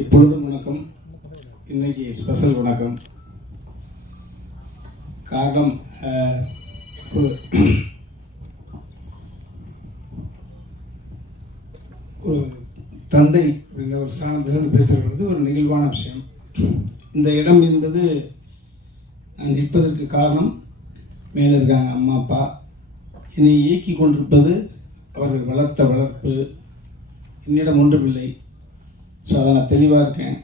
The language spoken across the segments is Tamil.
இப்பொழுதும் வணக்கம். இன்னைக்கு ஸ்பெஷல் வணக்கம். காரணம் ஒரு தந்தை அப்படிங்கிற ஒரு ஸ்தானத்திலிருந்து பேசுகிறது ஒரு நெகிழ்வான விஷயம். இந்த இடம் என்பது நான் நிற்பதற்கு காரணம் மேலே இருக்காங்க அம்மா அப்பா. என்னை இயக்கி கொண்டிருப்பது அவர்கள் வளர்த்த வளர்ப்பு. என்னிடம் ஒன்றுமில்லை. ஸோ அதை நான் தெளிவாக இருக்கேன்.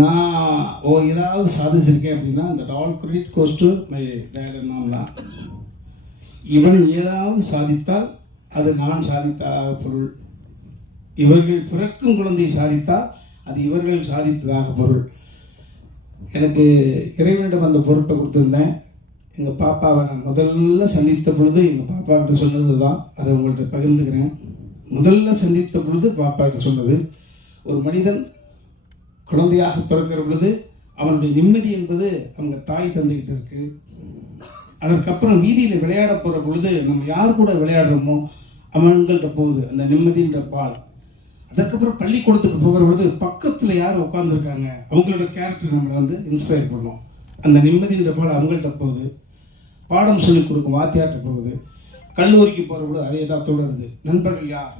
நான் ஏதாவது சாதிச்சிருக்கேன் அப்படின்னா அந்த all credit goes to my dad and mom தான். இவன் ஏதாவது சாதித்தால் அது நான் சாதித்ததாக பொருள். இவர்கள் பிறக்கும் குழந்தை சாதித்தால் அது இவர்கள் சாதித்ததாக பொருள். எனக்கு இறைவனிடம் அந்த பொருட்டை கொடுத்துருந்தேன். எங்கள் பாப்பாவை நான் முதல்ல சந்தித்த பொழுது எங்கள் பாப்பா கிட்ட சொன்னது தான். அதை உங்கள்கிட்ட பகிர்ந்துக்கிறேன். முதல்ல சந்தித்த பொழுது பாப்பா கிட்ட சொன்னது, ஒரு மனிதன் குழந்தையாக பிறக்கிற பொழுது அவனுடைய நிம்மதி என்பது அவங்க தாய் தந்தைகிட்ட இருக்கு. அதற்கப்புறம் வீதியில் விளையாட போகிற பொழுது நம்ம யார் கூட விளையாடுறோமோ அவங்கள்ட்ட போகுது அந்த நிம்மதின்ற பால். அதுக்கப்புறம் பள்ளிக்கூடத்துக்கு போகிற பொழுது பக்கத்தில் யார் உட்காந்துருக்காங்க அவங்களோட கேரக்டர் நம்மளை இன்ஸ்பயர் பண்ணும். அந்த நிம்மதின்ற பால் அவங்கள்ட்ட போகுது. பாடம் சொல்லிக் கொடுக்கும் வாத்தியார்ட்ட போகுது. கல்லூரிக்கு போகிறபோது அதே தான் தொடருது. நண்பர்கள் யார்,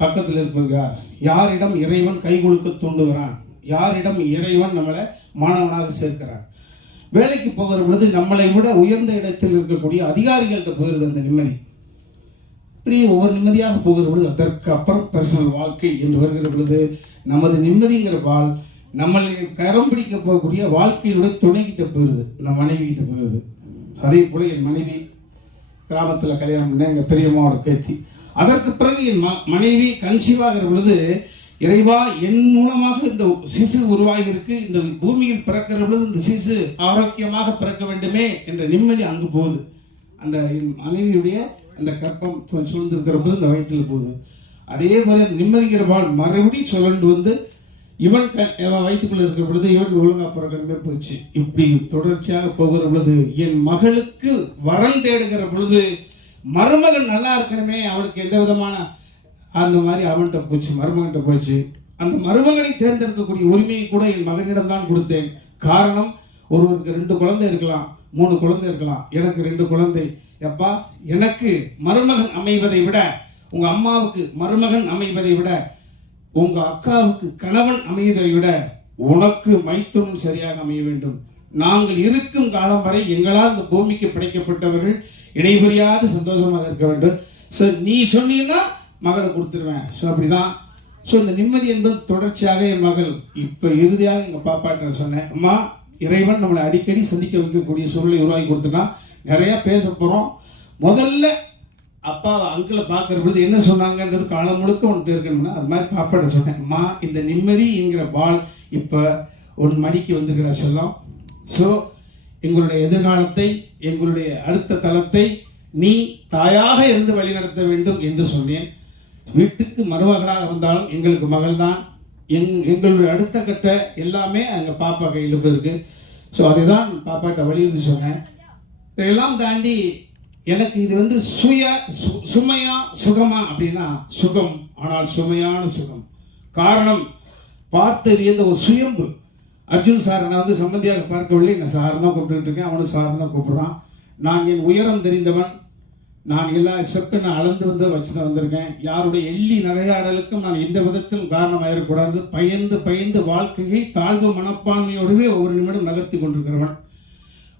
பக்கத்தில் இருப்பது யார், யாரிடம் இறைவன் கை கொடுக்க தூண்டுகிறான், யாரிடம் இறைவன் நம்மளை மாணவனாக சேர்க்கிறான். வேலைக்கு போகிற பொழுது நம்மளை விட உயர்ந்த இடத்தில் இருக்கக்கூடிய அதிகாரிகள்கிட்ட போகிறது அந்த நிம்மதி. இப்படி ஒவ்வொரு நிம்மதியாக போகிற பொழுது அதற்கு அப்புறம் பர்சனல் வாழ்க்கை என்று வருகிற பொழுது நமது நிம்மதிங்கிற பால் நம்மளை கரம் பிடிக்க போகக்கூடிய வாழ்க்கையினுடைய துணைக்கிட்ட போயிடுது, நம்ம மனைவி கிட்ட போயிடுது. அதே போல என் மனைவி கிராமத்தில் கல்யாணம் பண்ண எங்கள் பெரியம்மாவோட பேத்தி. அதற்கு பிறகு என் மனைவி கன்சீவ் ஆகிற பொழுது இறைவா என் மூலமாக இந்த சிசு உருவாகி இருக்கு, இந்த பூமியில் பிறக்கிற பொழுது இந்த சிசு ஆரோக்கியமாக பிறக்க வேண்டுமே என்ற நிம்மதி அங்கு போகுது. அந்த மனைவியுடைய அந்த கற்பம் சூழ்ந்திருக்கிற போது இந்த வயிற்றில் போகுது. அதே போல நிம்மதிங்கிற வாழ் மறுபடியும் சுழண்டு வந்து இவன் வயிற்றுக்குள்ள இருக்கிற பொழுது இவன் ஒழுங்கா பிறக்கணுமே போச்சு. இப்படி தொடர்ச்சியாக போகிற பொழுது என் மகளுக்கு வரம் தேடுகிற பொழுது மருமகன் நல்லா இருக்கணுமே, அவனுக்கு எந்த விதமான அந்த மாதிரி அவன்கிட்ட போச்சு, மருமகன்கிட்ட போச்சு. அந்த மருமகனை தேர்ந்தெடுக்கக்கூடிய உரிமையை கூட என் மகனிடம் தான் கொடுத்தேன். காரணம், ஒருவருக்கு 2 குழந்தை இருக்கலாம், 3 குழந்தை இருக்கலாம். எனக்கு 2 குழந்தை. எப்பா, எனக்கு மருமகன் அமைவதை விட, உங்க அம்மாவுக்கு மருமகன் அமைவதை விட, உங்க அக்காவுக்கு கணவன் அமைவதை விட உனக்கு மைத்துனும் சரியாக அமைய வேண்டும். நாங்கள் இருக்கும் காலம் வரை எங்களால் இந்த பூமிக்கு படைக்கப்பட்டவர்கள் இடைபுரியாது சந்தோஷமாக இருக்க வேண்டும். ஸோ நீ சொன்னீங்கன்னா மகளை கொடுத்துருவேன். ஸோ அப்படிதான். ஸோ இந்த நிம்மதி என்பது தொடர்ச்சியாக என் மகள் இப்போ இறுதியாக எங்கள் பாப்பாட்ட சொன்னேன், அம்மா இறைவன் நம்மளை அடிக்கடி சந்திக்க வைக்கக்கூடிய சூழலை உருவாக்கி கொடுத்துருக்கான். நிறையா பேச போகிறோம். முதல்ல அப்பா அங்கிளை பார்க்குற பொழுது என்ன சொன்னாங்கன்றது காலம் முழுக்க ஒன்று இருக்கணும்னா அது மாதிரி பாப்பாட்ட சொன்னேன், அம்மா இந்த நிம்மதிங்கிற பால் இப்போ உன் மடிக்கு வந்துக்கிற செல்லம். ஸோ எங்களுடைய எதிர்காலத்தை, எங்களுடைய அடுத்த தளத்தை நீ தாயாக இருந்து வழிநடத்த வேண்டும் என்று சொன்னேன். வீட்டுக்கு மருமகளாக வந்தாலும் எங்களுக்கு மகள் தான். எங்களுடைய அடுத்த கட்ட எல்லாமே அங்கே பாப்பா கையில் போயிருக்கு. ஸோ அதை தான் பாப்பாட்ட வலியுறுத்தி சொன்னேன். இதெல்லாம் தாண்டி எனக்கு இது சுமையா சுகமா அப்படின்னா சுகம், ஆனால் சுமையான சுகம். காரணம், பார்த்து வியந்த ஒரு சுயம்பு. அர்ஜுன் சார் நான் சம்பந்தியாக பார்க்கவில்லை, நான் சார் தான் கூப்பிட்டு இருக்கேன், அவனு சார் தான் கூப்பிடுறான். நான் என் உயரம் தெரிந்தவன். நான் எல்லா செப்பு நான் அளந்து வச்சுதான் வந்திருக்கேன். யாருடைய எள்ளி நகையாடலுக்கும் நான் எந்த விதத்திலும் காரணமாயிடக்கூடாது. பயந்து வாழ்க்கையை தாழ்வு மனப்பான்மையோடவே ஒவ்வொரு நிமிடம் நகர்த்தி கொண்டிருக்கிறவன்.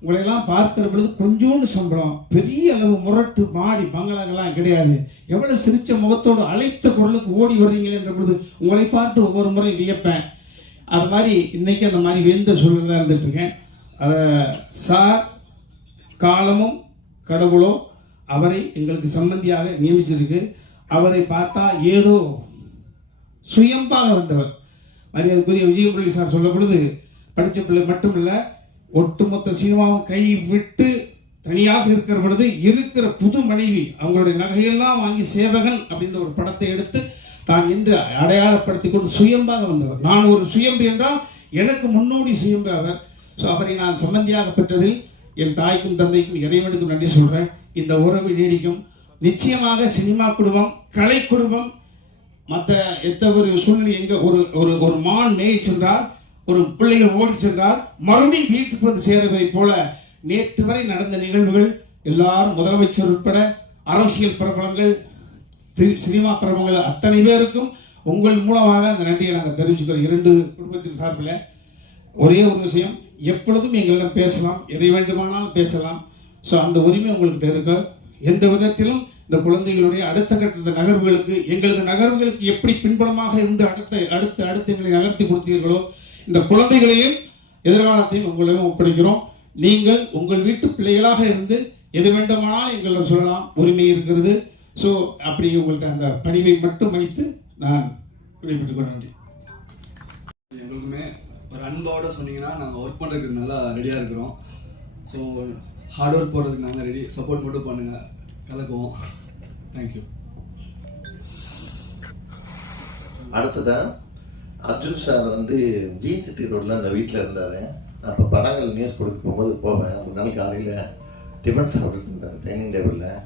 உங்களையெல்லாம் பார்க்கிற பொழுது கொஞ்சோண்டு சம்பளம், பெரிய அளவு முரட்டு மாடி பங்களாங்கெல்லாம் கிடையாது. எவ்வளவு சிரிச்ச முகத்தோடு அழைத்த குரலுக்கு ஓடி வர்றீங்களே என்ற பொழுது உங்களை பார்த்து ஒவ்வொரு முறை வியப்பேன். அது மாதிரி இன்னைக்கு அந்த மாதிரி வேந்த சூழல் தான் இருந்துட்டு இருக்கேன். சார் காலமும் கடவுளோ அவரை எங்களுக்கு சம்பந்தியாக நியமிச்சிருக்கு. அவரை பார்த்தா ஏதோ சுயம்பாக வந்தவர். மரியாதைக்குரிய விஜயமுரளி சார் சொல்ல பொழுது படித்த பிள்ளை மட்டும் இல்லை, ஒட்டுமொத்த சினிமாவும் கை விட்டு தனியாக இருக்கிற பொழுது இருக்கிற புது மனைவி அவங்களுடைய நகையெல்லாம் வாங்கி சேவகன் அப்படின்ற ஒரு படத்தை எடுத்து தான் என்று அடையாளப்படுத்திக் கொண்டு சுயம்பாக வந்தவர். நான் ஒரு சுயம்பு என்றால் எனக்கு முன்னோடி சுயம்பு அவர். ஸோ அவரை நான் சம்பந்தியாக பெற்றதில் என் தாய்க்கும் தந்தைக்கும் இறைவனுக்கும் நன்றி சொல்கிறேன். இந்த உறவு நீடிக்கும். நிச்சயமாக சினிமா குடும்பம், கலை குடும்பம், மற்ற எந்த ஒரு சூழ்நிலை எங்க ஒரு ஒரு ஒரு மான் மேய் சென்றால், ஒரு பிள்ளைகள் ஓடி சென்றால் மறுபடியும் வீட்டுக்கு வந்து சேருவதை போல நேற்று வரை நடந்த நிகழ்வுகள் எல்லாரும் முதலமைச்சர் உட்பட அரசியல் பிரபலங்கள், சினிமா பிரபலங்கள் அத்தனை பேருக்கும் உங்கள் மூலமாக அந்த நன்றியை நாங்கள் தெரிவிச்சுக்கிறோம். இரண்டு குடும்பத்தின் சார்பில் ஒரே ஒரு விஷயம், எப்பொழுதும் எங்களிடம் பேசலாம், எதை வேண்டுமானாலும் பேசலாம். ஸோ அந்த உரிமை உங்கள்கிட்ட இருக்கு. எந்த விதத்திலும் இந்த குழந்தைகளுடைய அடுத்த கட்ட நகர்வுகளுக்கு, எங்களது நகர்வுகளுக்கு எப்படி பின்புலமாக இருந்து அடுத்து எங்களை நகர்த்தி கொடுத்தீர்களோ, இந்த குழந்தைகளையும் எதிர்காலத்தையும் உங்களிடம் ஒப்படைக்கிறோம். நீங்கள் உங்கள் வீட்டு பிள்ளைகளாக இருந்து எது வேண்டுமானால் எங்களிடம் சொல்லலாம், உரிமை இருக்கிறது. ஸோ அப்படி உங்களுக்கு அந்த பணிவை மட்டும் வைத்து நான் விடைபெற்றுக் கொள்ள நன்றி. எங்களுக்குமே ஒரு அன்போட சொன்னீங்கன்னா நாங்கள் ஒர்க் பண்ணுறதுக்கு நல்லா ரெடியாக இருக்கிறோம். ஸோ ஹார்ட் ஒர்க் போடுறதுக்கு நாங்கள் ரெடி, சப்போர்ட் மட்டும் பண்ணுங்கள், கலக்குவோம். தேங்க்யூ. அடுத்ததான் அர்ஜுன் சார் வந்து ஜீன் சிட்டி ரோட்ல அந்த வீட்டில் இருந்தார். அப்போ படங்கள் நியூஸ் கொடுக்க போகும்போது போவேன். ஒரு நாள் காலையில் டிஃபன் சாப்பிட்டு இருந்தார் டைனிங் டேபிளில்.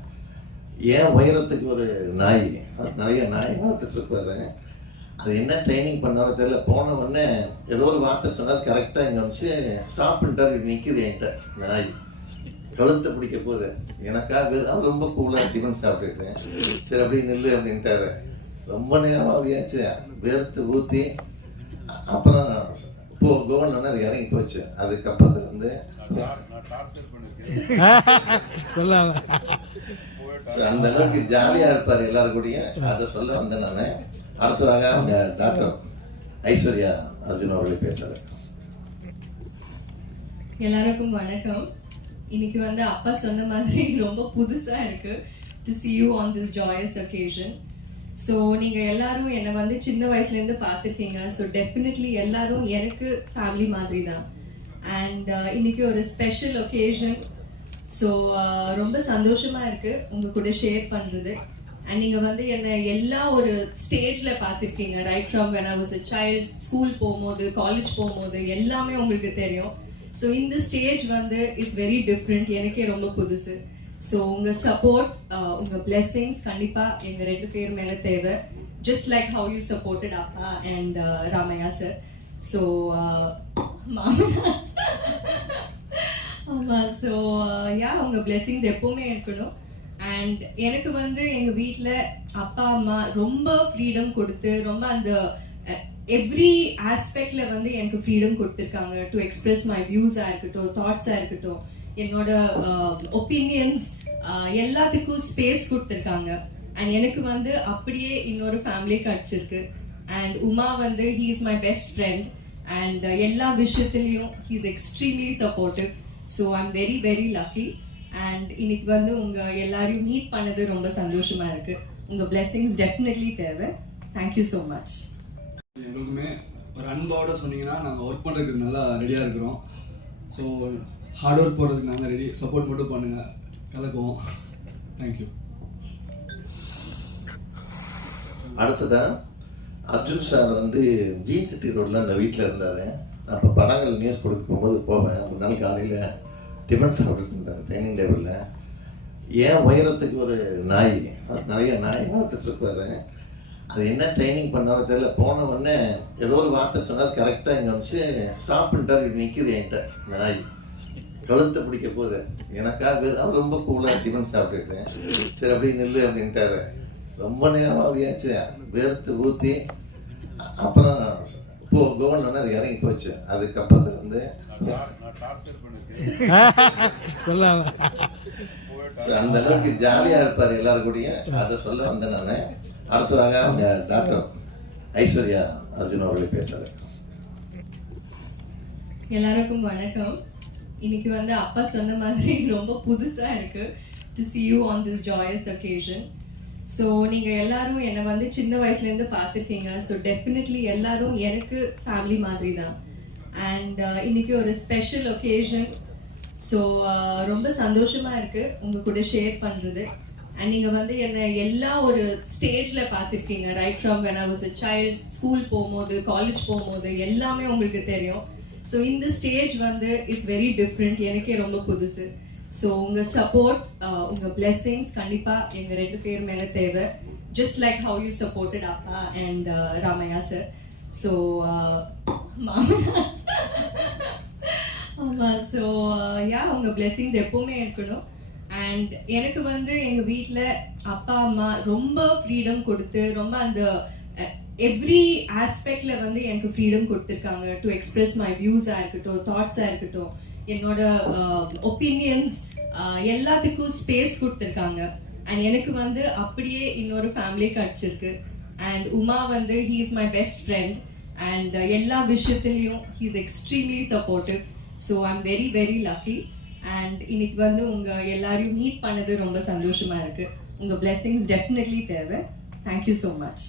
ஏன் உயரத்துக்கு ஒரு நாய், நிறைய நாய் வளர்த்துட்டு இருப்பாரு. அது என்ன ட்ரைனிங் பண்ணாரோ தெரியல. போன உடனே ஏதோ ஒரு வார்த்தை சொன்னால் கரெக்டாக இங்கே வந்து ஸ்டாப் பண்ணிட்டாரு. நிற்குது என்கிட்ட நாய், கழுத்தை பிடிக்க போகுது. எனக்காக அவர் ரொம்ப கூலாக டிஃபன் சாப்பிட்டுட்டேன். சரி அப்படி நில்லு அப்படின்ட்டாரு. ரொம்ப நேரமாக அப்படியாச்சு, வேர்த்து ஊற்றி அப்புறம் கவர்னர் அது இறங்கி போச்சு. அதுக்கப்புறத்துல இருந்து அந்த அளவுக்கு ஜாலியா இருப்பாரு எல்லாரும் கூடயே. அதை சொல்ல வந்தேன் நானு. அடுத்ததாக அவங்க டாக்டர் ஐஸ்வர்யா அர்ஜுன் அவர்களை பேசுறாரு. எல்லாருக்கும் வணக்கம். இன்னைக்கு வந்து அப்பா சொன்ன மாதிரி ரொம்ப புதுசா இருக்கு to see you on this joyous occasion. So நீங்க எல்லாரும் என்னை வந்து சின்ன வயசுல இருந்து பார்த்துருக்கீங்க. ஸோ டெஃபினெட்லி எல்லாரும் எனக்கு ஃபேமிலி மாதிரி தான். அண்ட் இன்னைக்கு ஒரு ஸ்பெஷல் ஒகேஷன். ஸோ ரொம்ப சந்தோஷமா இருக்கு உங்க கூட ஷேர் பண்றது. அண்ட் நீங்க வந்து என்னை எல்லா ஒரு ஸ்டேஜ்ல பார்த்துருக்கீங்க. Right from when I was a child, school போகும்போது, காலேஜ் போகும்போது எல்லாமே உங்களுக்கு தெரியும். ஸோ இந்த ஸ்டேஜ் வந்து இட்ஸ் வெரி டிஃப்ரெண்ட், எனக்கே ரொம்ப புதுசு. ஸோ உங்க சப்போர்ட், உங்க பிளெஸிங்ஸ் கண்டிப்பா எங்க ரெண்டு பேர் மேல தேவை. Just like how you supported அப்பா அண்ட் ராமையா சார். ஸோ ஆமா, ஸோ யா, உங்க பிளெஸிங்ஸ் எப்பவுமே இருக்கணும். அண்ட் எனக்கு வந்து எங்க வீட்டில் அப்பா அம்மா ரொம்ப ஃப்ரீடம் கொடுத்து, ரொம்ப அந்த எவ்ரி ஆஸ்பெக்ட்ல வந்து எனக்கு ஃப்ரீடம் கொடுத்துருக்காங்க. டு எக்ஸ்பிரஸ் மை வியூஸா இருக்கட்டும், தாட்ஸா இருக்கட்டும், என்னோட ஒப்பீனியன்ஸ் எல்லாத்துக்கும் ஸ்பேஸ் கொடுத்துருக்காங்க. அண்ட் எனக்கு வந்து அப்படியே இன்னொரு ஃபேமிலி கிடைச்சிருக்கு. அண்ட் உமா வந்து he is my best friend. And எல்லா விஷயத்துலையும் he is extremely supportive. So I am very very lucky. And இன்னைக்கு வந்து உங்க எல்லாரையும் மீட் பண்ணது ரொம்ப சந்தோஷமா இருக்கு. உங்க பிளெஸிங்ஸ் டெஃபினெட்லி தேவை. Thank you so much. எங்களுக்குமே ஒரு அன்போட சொன்னீங்கன்னா நாங்கள் ஒர்க் பண்ணுறதுக்கு நல்லா ரெடியாக இருக்கிறோம். ஸோ ஹார்ட் ஒர்க் போடுறதுக்கு நாங்கள் ரெடி, சப்போர்ட் மட்டும் பண்ணுங்கள், கலக்குவோம். தேங்க்யூ. அடுத்ததான் அர்ஜுன் சார் வந்து ஜீன் சிட்டி ரோட்ல அந்த வீட்டில் இருந்தார். அப்போ படங்கள் நியூஸ் கொடுக்க போகும்போது போவேன். ஒரு நாள் காலையில் டிஃபன் சாப்பிட்டு இருந்தார் டைனிங் டேபிளில். ஏன் உயரத்துக்கு ஒரு நாய், நிறைய நாய் வளர்த்துட்டு இருப்பாரு. அது என்ன ட்ரைனிங் பண்ணாரோ தெரியல. போன உடனே ஏதோ ஒரு வார்த்தை சொன்னால் கரெக்டாக இங்கே வந்து ஸ்டாப் பண்ணிட்டாரு. நிற்குது என்கிட்ட நாய், கழுத்தை பிடிக்க போகுது. எனக்காக அவர் ரொம்ப கூலாக டிஃபன் சாப்பிட்டுட்டேன். சரி அப்படி நில்லு அப்படின்ட்டாரு. ரொம்ப நேரமாக அப்படியாச்சு, வேர்த்து ஊற்றி அப்புறம் கவர்னர் அது இறங்கி போச்சு. அதுக்கப்புறத்துல இருந்து அந்த அளவுக்கு ஜாலியா இருப்பாரு எல்லாரும் கூடயே. அதை சொல்ல வந்தேன் நானு. அடுத்ததாக அவங்க டாக்டர் ஐஸ்வர்யா அர்ஜுன் அவர்களை பேசுறாரு. எல்லாருக்கும் வணக்கம். இன்னைக்கு வந்து அப்பா சொன்ன மாதிரி ரொம்ப புதுசா இருக்கு to see you on this joyous occasion. So நீங்க எல்லாரும் என்னை வந்து சின்ன வயசுல இருந்து பார்த்துருக்கீங்க. ஸோ டெஃபினெட்லி எல்லாரும் எனக்கு ஃபேமிலி மாதிரி தான். அண்ட் இன்னைக்கு ஒரு ஸ்பெஷல் ஒகேஷன். ஸோ ரொம்ப சந்தோஷமா இருக்கு உங்க கூட ஷேர் பண்றது. அண்ட் நீங்க வந்து என்னை எல்லா ஒரு ஸ்டேஜ்ல பார்த்துருக்கீங்க. Right from when I was a child, school போகும்போது, காலேஜ் போகும்போது எல்லாமே உங்களுக்கு தெரியும். ஸோ இந்த ஸ்டேஜ் வந்து இட்ஸ் வெரி டிஃப்ரெண்ட், எனக்கே ரொம்ப புதுசு. ஸோ உங்கள் சப்போர்ட் உங்கள் பிளெஸிங்ஸ் கண்டிப்பாக எங்கள் 2 பேர் மேலே தேவை. Just like how you supported அப்பா அண்ட் ராமையா சார். ஸோ ஆமாம், ஸோ யா உங்கள் பிளெஸிங்ஸ் எப்போவுமே இருக்கணும். அண்ட் எனக்கு வந்து எங்கள் வீட்டில் அப்பா அம்மா ரொம்ப ஃப்ரீடம் கொடுத்து ரொம்ப அந்த எவ்ரி ஆஸ்பெக்ட்ல வந்து எனக்கு ஃப்ரீடம் கொடுத்துருக்காங்க. டு எக்ஸ்பிரஸ் மை வியூஸாக இருக்கட்டும், தாட்ஸாக இருக்கட்டும், என்னோட ஒப்பீனியன்ஸ் எல்லாத்துக்கும் ஸ்பேஸ் கொடுத்துருக்காங்க. அண்ட் எனக்கு வந்து அப்படியே இன்னொரு ஃபேமிலி கிடச்சிருக்கு. அண்ட் உமா வந்து he is my best friend and எல்லா விஷயத்துலையும் he is extremely supportive. So I am very very lucky. And இன்னைக்கு வந்து உங்கள் எல்லாரையும் மீட் பண்ணது ரொம்ப சந்தோஷமாக இருக்குது. உங்கள் பிளெஸிங்ஸ் டெஃபினெட்லி தேவை. Thank you so much.